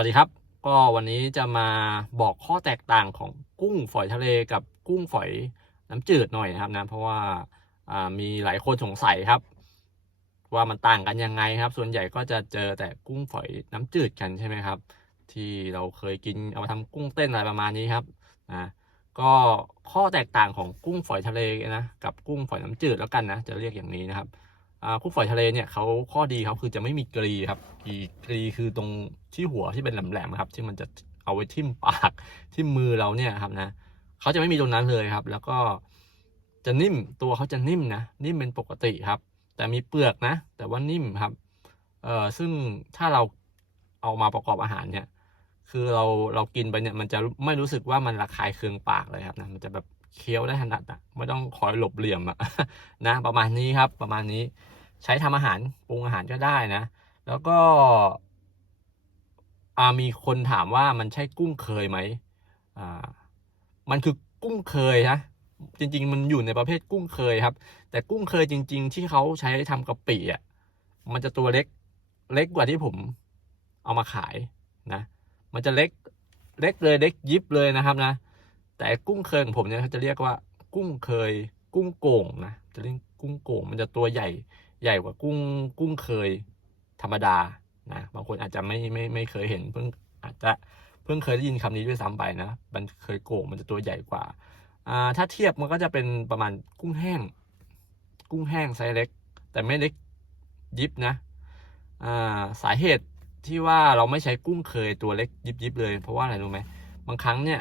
วัสดีครับ ก็วันนี้จะมาบอกข้อแตกต่างของกุ้งฝอยทะเลกับกุ้งฝอยน้ำจืดหน่อยนะครับนะเพราะว่าามีหลายคนสงสัยครับ ว่ามันต่างกันยังไงครับ ส่วนใหญ่ก็จะเจอแต่กุ้งฝอยน้ำจืดกันใช่ไหมครับ ที่เราเคยกินเอามาทำกุ้งเต้นอะไรประมาณนี้ครับนะก็ข้อแตกต่างของกุ้งฝอยทะเลนะกับกุ้งฝอยน้ำจืดแล้วกันนะจะเรียกอย่างนี้นะครับ กุ้งฝอยทะเลเนี่ยเขาข้อดีเขาคือจะไม่มีกรีครับกรีกรีคือตรงที่หัวที่เป็นแหลมๆครับที่มันจะเอาไว้ทิ่มปากทิ่มมือเราเนี่ยครับนะเขาจะไม่มีตรงนั้นเลยครับ แล้วก็จะนิ่มตัวเขาจะนิ่มนะนิ่มเป็นปกติครับ แต่มีเปลือกนะ แต่ว่านิ่มครับเอ่อซึ่งถ้าเราเอามาประกอบอาหารเนี่ย คือเราเรากินไปเนี่ยมันจะไม่รู้สึกว่ามันระคายเคืองปากเลยครับนะมันจะแบบ เคี้ยวได้ถนัดอะไม่ต้องคอยหลบเหลี่ยมอะนะประมาณนี้ครับประมาณนี้ใช้ทำอาหารปรุงอาหารก็ได้นะ แล้วก็มีคนถามว่ามันใช่กุ้งเคยไหมอ่ามันคือกุ้งเคยนะจริง ๆ มันอยู่ในประเภทกุ้งเคยครับ แต่กุ้งเคยจริง ๆ ที่เขาใช้ทำกะปิอะมันจะตัวเล็กเล็กกว่าที่ผมเอามาขายนะ มันจะเล็กเล็กเลยเล็กยิบเลยนะครับนะ แต่กุ้งเคยของผมเนี่ยเขาจะเรียกว่า กุ้งเคย กุ้งโก่งนะจะเรียกกุ้งโก่งมันจะตัวใหญ่ใหญ่กว่ากุ้งกุ้งเคยธรรมดานะบางคนอาจจะไม่ไม่ไม่เคยเห็นเพิ่งอาจจะเพิ่งเคยได้ยินคำนี้ด้วยซ้ำไปนะมันเคยโก่งมันจะตัวใหญ่กว่าอ่าถ้าเทียบมันก็จะเป็นประมาณกุ้งแห้ง กุ้งแห้งไซส์เล็ก แต่ไม่เล็กยิบนะอ่าสาเหตุที่ว่าเราไม่ใช้กุ้งเคยตัวเล็กยิบยิบเลย เพราะว่าอะไรรู้ไหมบางครั้งเนี่ย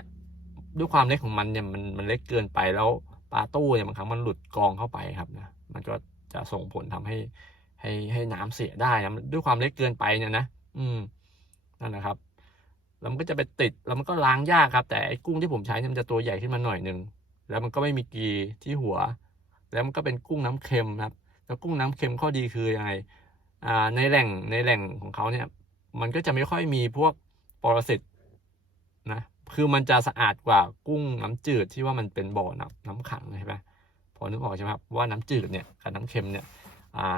ด้วยความเล็กของมันเนี่ยมันมันเล็กเกินไปแล้วปลาตู้เนี่ยบางครั้งมันหลุดกรองเข้าไปครับนะมันก็จะส่งผลทำให้ให้ให้น้ำเสียได้นะด้วยความเล็กเกินไปเนี่ยนะอืมนั่นแหละครับแล้วมันก็จะไปติดแล้วมันก็ล้างยากครับ แต่ไอ้กุ้งที่ผมใช้เนี่ยมันจะตัวใหญ่ขึ้นมาหน่อยหนึ่งแล้วมันก็ไม่มีกีที่หัว แล้วมันก็เป็นกุ้งน้ำเค็มครับ แล้วกุ้งน้ำเค็มข้อดีคือยังไงอ่าในแหล่งในแหล่งของเขาเนี่ย มันก็จะไม่ค่อยมีพวกปรสิตนะ คือมันจะสะอาดกว่ากุ้งน้ำจืดที่ว่ามันเป็นบ่อน้ำน้ำขังใช่ไหมพอนึกออกใช่ไหมครับว่าน้ำจืดเนี่ยกับน้ำเค็มเนี่ย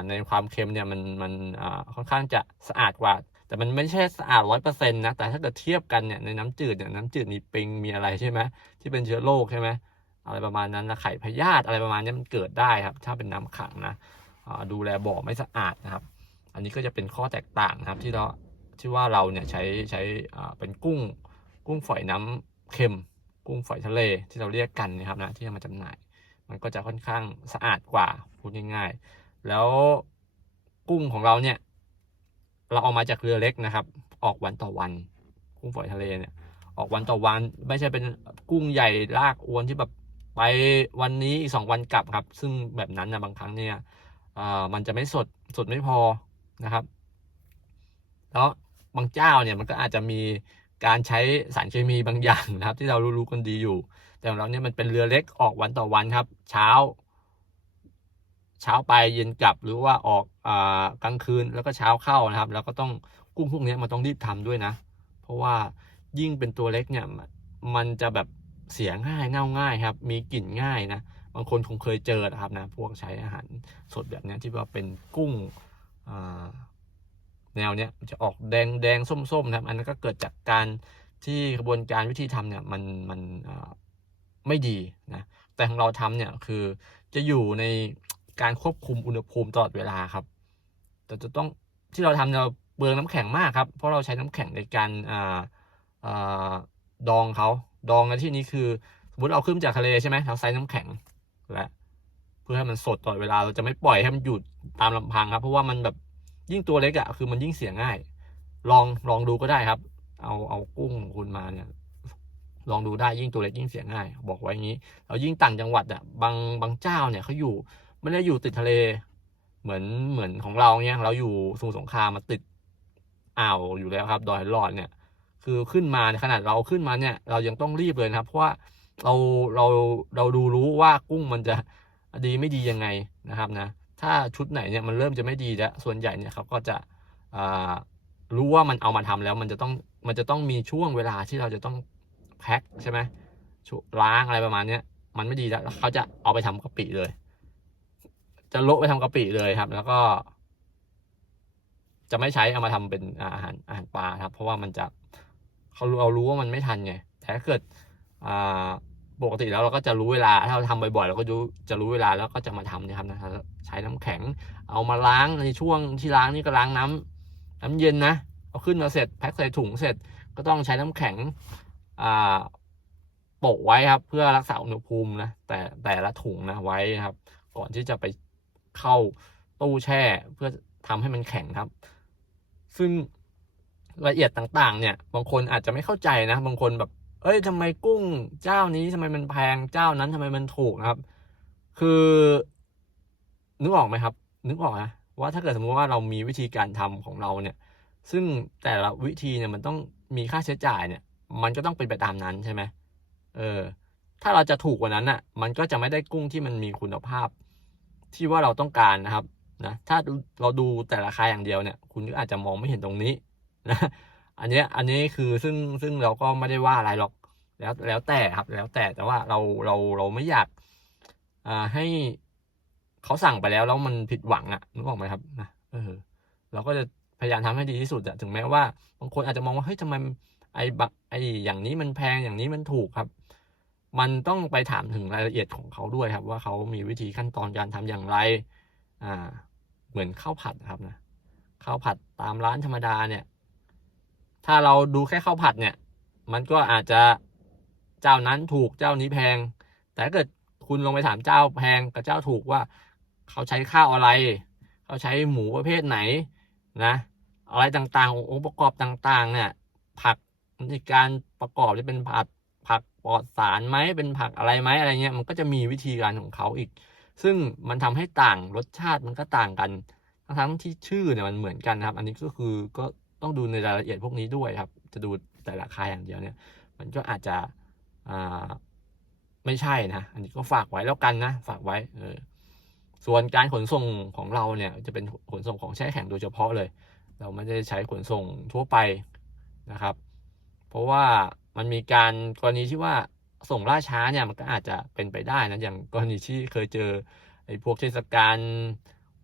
ในความเค็มเนี่ยมันมันค่อนข้างจะสะอาดกว่า แต่มันไม่ใช่สะอาดร้อยเปอร์เซ็นต์นะแต่ถ้าเกิดเทียบกันเนี่ยในน้ำจืดเนี่ยน้ำจืดมีปิงมีอะไรใช่ไหมที่เป็นเชื้อโรคใช่ไหมอะไรประมาณนั้นนะไข่พยาธิอะไรประมาณนี้มันเกิดได้ครับ ถ้าเป็นน้ำขังนะดูแลบ่อไม่สะอาดนะครับ อันนี้ก็จะเป็นข้อแตกต่างนะครับที่เราที่ว่าเราเนี่ยใช้ใช้เป็นกุ้ง กุ้งฝอยน้ำเค็ม กุ้งฝอยทะเลที่เราเรียกกันนะครับนะที่เอามาจำหน่าย มันก็จะค่อนข้างสะอาดกว่าพูดง่ายๆ แล้วกุ้งของเราเนี่ย เราเอามาจากเรือเล็กนะครับ ออกวันต่อวัน กุ้งฝอยทะเลเนี่ยออกวันต่อวันไม่ใช่เป็นกุ้งใหญ่ลากอวนที่แบบไปวันนี้อีกสองวันกลับครับ ซึ่งแบบนั้นนะบางครั้งเนี่ยอ่ามันจะไม่สดสดไม่พอนะครับ แล้วบางเจ้าเนี่ยมันก็อาจจะมี การใช้สารเคมีบางอย่างนะครับ ที่เรารู้ๆกันดีอยู่ แต่ของเราเนี่ยมันเป็นเรือเล็กออกวันต่อวันครับ เช้า เช้าไปเย็นกลับหรือว่าออกอกลางคืนแล้วก็เช้าเข้านะครับ แล้วก็ต้องกุ้งพวกนี้มันต้องรีบทำด้วยนะ เพราะว่ายิ่งเป็นตัวเล็กเนี่ยมันจะแบบเสียง่ายเน่าง่ายครับ มีกลิ่นง่ายนะ บางคนคงเคยเจอนะครับนะ พวกใช้อาหารสดแบบนี้ที่ว่าเป็นกุ้งอ่า แนวเนี้ยจะออกแดงแดงส้มๆนะครับ อันนั้นก็เกิดจากการที่กระบวนการวิธีทำเนี่ยมันมันไม่ดีนะแต่ของเราทำเนี่ยคือจะอยู่ในการควบคุมอุณหภูมิตลอดเวลาครับ แต่จะต้องที่เราทำเราเปลืองน้ำแข็งมากครับ เพราะเราใช้น้ำแข็งในการอ่าอ่าดองเขาดองในที่นี้คือสมมติเอาขึ้นจากทะเลใช่ไหมเราใส่น้ำแข็งและ เพื่อให้มันสดตลอดเวลาเราจะไม่ปล่อยให้มันหยุดตามลำพังครับ เพราะว่ามันแบบ ยิ่งตัวเล็กอะคือมันยิ่งเสียง่าย ลองลองดูก็ได้ครับ เอาเอากุ้งคุณมาเนี่ย ลองดูได้ยิ่งตัวเล็กยิ่งเสียง่าย บอกไว้อย่างนี้แล้วยิ่งต่างจังหวัดอะบางบางเจ้าเนี่ยเขาอยู่ไม่ได้อยู่ติดทะเล เหมือนเหมือนของเราเนี่ยเราอยู่สมุทรสงครามมาติดอ่าวอยู่แล้วครับ ดอยหลอดเนี่ย คือขึ้นมาขนาดเราขึ้นมาเนี่ย เรายังต้องรีบเลยนะครับ เพราะว่าเราเราเราดูรู้ว่ากุ้งมันจะดีไม่ดียังไงนะครับนะ ถ้าชุดไหนเนี่ยมันเริ่มจะไม่ดีแล้วส่วนใหญ่เนี่ยเขาก็จะรู้ว่ามันเอามาทำแล้วมันจะต้องมันจะต้องมีช่วงเวลาที่เราจะต้องแพ็คใช่ไหมล้างอะไรประมาณเนี้ยมันไม่ดีแล้วเขาจะเอาไปทำกะปิเลย จะโละไปทำกะปิเลยครับ แล้วก็ จะไม่ใช้เอามาทำเป็นอาหารอาหารปลาครับ เพราะว่ามันจะเขาเรารู้ว่ามันไม่ทันไงแต่ถ้าเกิดอ่า ปกติแล้วเราก็จะรู้เวลา ถ้าเราทำบ่อยๆ เราก็จะรู้เวลาแล้วก็จะมาทำนะครับนะครับ ใช้น้ำแข็ง เอามาล้างในช่วงที่ล้างนี่ก็ล้างน้ำน้ำเย็นนะ เอาขึ้นมาเสร็จแพ็คใส่ถุงเสร็จ ก็ต้องใช้น้ำแข็งอ่าโปะไว้ครับ เพื่อรักษาอุณหภูมินะ แต่แต่ละถุงนะไว้นะครับ ก่อนที่จะไปเข้าตู้แช่เพื่อทำให้มันแข็งครับ ซึ่งละเอียดต่างๆ เนี่ย บางคนอาจจะไม่เข้าใจนะ บางคนแบบ เอ้ยทำไมกุ้งเจ้านี้ทำไมมันแพงเจ้านั้นทำไมมันถูกนะครับ คือ นึกออกไหมครับ นึกออกนะว่าถ้าเกิดสมมติว่าเรามีวิธีการทำของเราเนี่ย ซึ่งแต่ละวิธีเนี่ยมันต้องมีค่าใช้จ่ายเนี่ย มันก็ต้องเป็นไปตามนั้นใช่ไหมเออ ถ้าเราจะถูกกว่านั้นอะ มันก็จะไม่ได้กุ้งที่มันมีคุณภาพ ที่ว่าเราต้องการนะครับนะถ้าเราดูแต่ราคาอย่างเดียวเนี่ย คุณก็อาจจะมองไม่เห็นตรงนี้นะ อันเนี้ยอันนี้คือซึ่งซึ่งเราก็ไม่ได้ว่าอะไรหรอก แล้วแล้วแต่ครับ แล้วแต่แต่ว่าเราเราเราไม่อยากอ่าให้เขาสั่งไปแล้วแล้วมันผิดหวังอะ่ะนึกออกไหมครับนะเออ เราก็จะพยายามทำให้ดีที่สุดอะถึงแม้ว่าบางคนอาจจะมองว่าเฮ้ยทำไมไอ้บะไอ้อย่างนี้มันแพงอย่างนี้มันถูกครับ มันต้องไปถามถึงรายละเอียดของเขาด้วยครับ ว่าเขามีวิธีขั้นตอนการทำอย่างไร อ่า เหมือนข้าวผัดครับนะข้าวผัดตามร้านธรรมดาเนี่ย ถ้าเราดูแค่ข้าวผัดเนี่ย มันก็อาจจะเจ้านั้นถูกเจ้านี้แพง แต่ถ้าเกิดคุณลงไปถามเจ้าแพงกับเจ้าถูกว่า เขาใช้ข้าวอะไร เขาใช้หมูประเภทไหนนะอะไรต่างๆองค์ประกอบต่างๆ เนี่ย ผักในการประกอบจะเป็นผักผักปลอดสารไหมเป็นผักอะไรไหมอะไรเงี้ยมันก็จะมีวิธีการของเขาอีก ซึ่งมันทำให้ต่างรสชาติมันก็ต่างกัน ทั้งที่ชื่อเนี่ยมันเหมือนกันนะครับ อันนี้ก็คือก็ ต้องดูในรายละเอียดพวกนี้ด้วยครับ จะดูแต่ราคาอย่างเดียวเนี่ย มันก็อาจจะอ่าไม่ใช่นะ อันนี้ก็ฝากไว้แล้วกันนะ ฝากไว้เออส่วนการขนส่งของเราเนี่ยจะเป็นขนส่งของแช่แข็งโดยเฉพาะเลย เราไม่ได้ใช้ขนส่งทั่วไปนะครับ เพราะว่ามันมีการกรณีที่ว่าส่งล่าช้าเนี่ยมันก็อาจจะเป็นไปได้นะอย่างกรณีที่เคยเจอไอ้พวกเทศกาล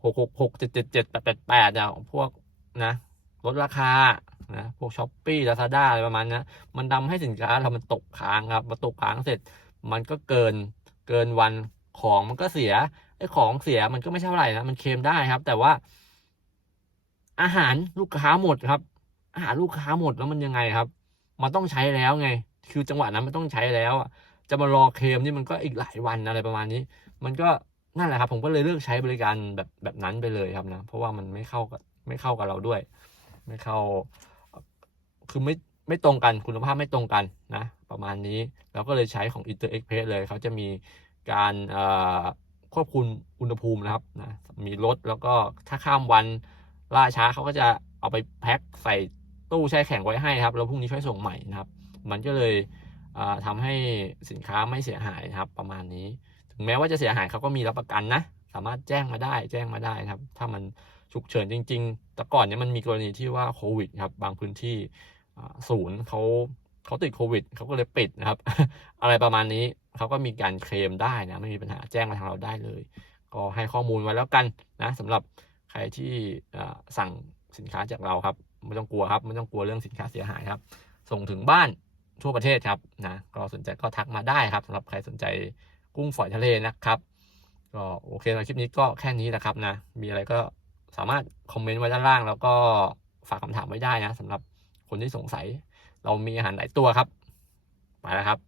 หกหกหกเจ็ดเจ็ดเจ็ดแปดแปดแปดเนี่ยพวกนะ ลดราคานะพวกช้อปปี้ลาซาด้าอะไรประมาณนี้มันทำให้สินค้าเรามันตกค้างครับพอตกค้างเสร็จ มันก็เกินเกินวันของมันก็เสียไอ้ของเสียมันก็ไม่ใช่เท่าไหร่นะมันเคลมได้ครับ แต่ว่า อาหารลูกค้าหมดครับ อาหารลูกค้าหมดแล้วมันยังไงครับมันต้องใช้แล้วไง คือจังหวะนั้นมันต้องใช้แล้วอะจะมารอเคลมนี่มันก็อีกหลายวันอะไรประมาณนี้ มันก็นั่นแหละครับ ผมก็เลยเลือกใช้บริการแบบแบบนั้นไปเลยครับนะ เพราะว่ามันไม่เข้ากับไม่เข้ากับเราด้วย ไม่เข้า คือไม่ไม่ตรงกันคุณภาพไม่ตรงกันนะ ประมาณนี้เราก็เลยใช้ของ Inter Express เลยเขาจะมีการควบคุมอุณหภูมินะครับนะมีลดแล้วก็ถ้าข้ามวันล่าช้าเขาก็จะเอาไปแพ็คใส่ตู้แช่แข็งไว้ให้ครับ แล้วพรุ่งนี้ช่วยส่งใหม่นะครับ มันก็เลยทำให้สินค้าไม่เสียหายนะครับ ประมาณนี้ ถึงแม้ว่าจะเสียหายเขาก็มีรับประกันนะ สามารถแจ้งมาได้ แจ้งมาได้ครับ ถ้ามัน ฉุกเฉินจริง ๆ แต่ก่อนเนี้ยมันมีกรณีที่ว่าโควิดครับบางพื้นที่ศูนย์เขาเขาติดโควิดเขาก็เลยปิดนะครับ อะไรประมาณนี้เขาก็มีการเคลมได้นะไม่มีปัญหาแจ้งมาทางเราได้เลย ก็ให้ข้อมูลไว้แล้วกันนะสำหรับใครที่สั่งสินค้าจากเราครับไม่ต้องกลัวครับไม่ต้องกลัวเรื่องสินค้าเสียหายครับ ส่งถึงบ้านทั่วประเทศครับนะก็สนใจก็ทักมาได้ครับสำหรับใครสนใจกุ้งฝอยทะเลนะครับ ก็โอเคในคลิปนี้ก็แค่นี้แหละครับนะมีอะไรก็ สามารถคอมเมนต์ไว้ด้านล่าง แล้วก็ฝากคำถามไว้ได้นะสำหรับคนที่สงสัย เรามีอาหารหลายตัวครับ ไปแล้วครับ